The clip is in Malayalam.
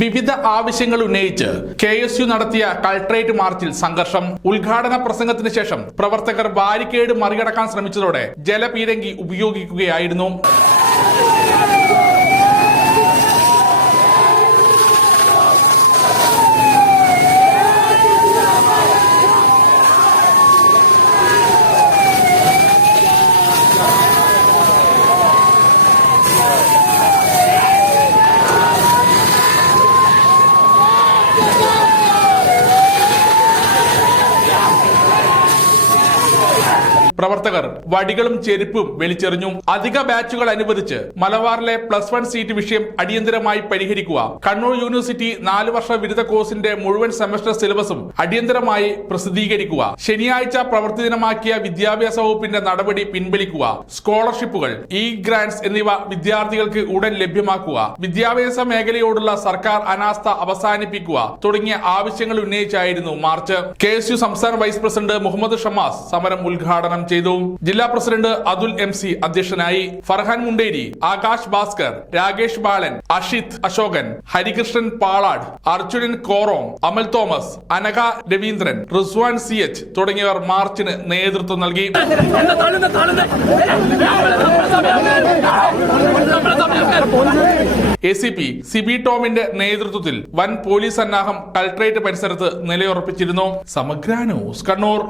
വിവിധ ആവശ്യങ്ങൾ ഉന്നയിച്ച് കെ എസ് യു നടത്തിയ കൾട്രേറ്റ് മാർച്ചിൽ സംഘർഷം ഉദ്ഘാടന പ്രസംഗത്തിന് ശേഷം പ്രവർത്തകർ ബാരിക്കേഡ് മറികടക്കാൻ ശ്രമിച്ചതോടെ ജലപീരങ്കി ഉപയോഗിക്കുകയായിരുന്നു. പ്രവർത്തകർ വടികളും ചെരുപ്പും വലിച്ചെറിഞ്ഞു. അധിക ബാച്ചുകൾ അനുവദിച്ച് മലബാറിലെ പ്ലസ് വൺ സീറ്റ് വിഷയം അടിയന്തരമായി പരിഹരിക്കുക. കണ്ണൂർ യൂണിവേഴ്സിറ്റി നാല് വർഷ ബിരുദ കോഴ്സിന്റെ മുഴുവൻ സെമസ്റ്റർ സിലബസും അടിയന്തരമായി പ്രസിദ്ധീകരിക്കുക. ശനിയാഴ്ച പ്രവൃത്തി ദിനമാക്കിയ വിദ്യാഭ്യാസ വകുപ്പിന്റെ നടപടി പിൻവലിക്കുക. സ്കോളർഷിപ്പുകൾ ഇ ഗ്രാന്റ്സ് എന്നിവ വിദ്യാർത്ഥികൾക്ക് ഉടൻ ലഭ്യമാക്കുക. വിദ്യാഭ്യാസ മേഖലയോടുള്ള സർക്കാർ അനാസ്ഥ അവസാനിപ്പിക്കുക തുടങ്ങിയ ആവശ്യങ്ങൾ ഉന്നയിച്ചായിരുന്നു മാർച്ച്. കെ സംസ്ഥാന വൈസ് പ്രസിഡന്റ് മുഹമ്മദ് ഷമാസ് സമരം ഉദ്ഘാടനം ചെയ്തു. ജില്ലാ പ്രസിഡന്റ് അതുൽ എം സി അധ്യക്ഷനായി Farhan Munderi Akash Bhaskar Rakesh Balan Ashith Ashokan Harikrishnan Palad Arjunan Korom Amal Thomas Anagha Raveendran Rizwan C H തുടങ്ങിയവർ മാർച്ചിന് നേതൃത്വം നൽകി. എ സി പി സിബി ടോമിന്റെ നേതൃത്വത്തിൽ വൻ പോലീസ് സന്നാഹം കളക്ട്രേറ്റ് പരിസരത്ത് നിലയുറപ്പിച്ചിരുന്നു. സമഗ്ര ന്യൂസ് കണ്ണൂർ.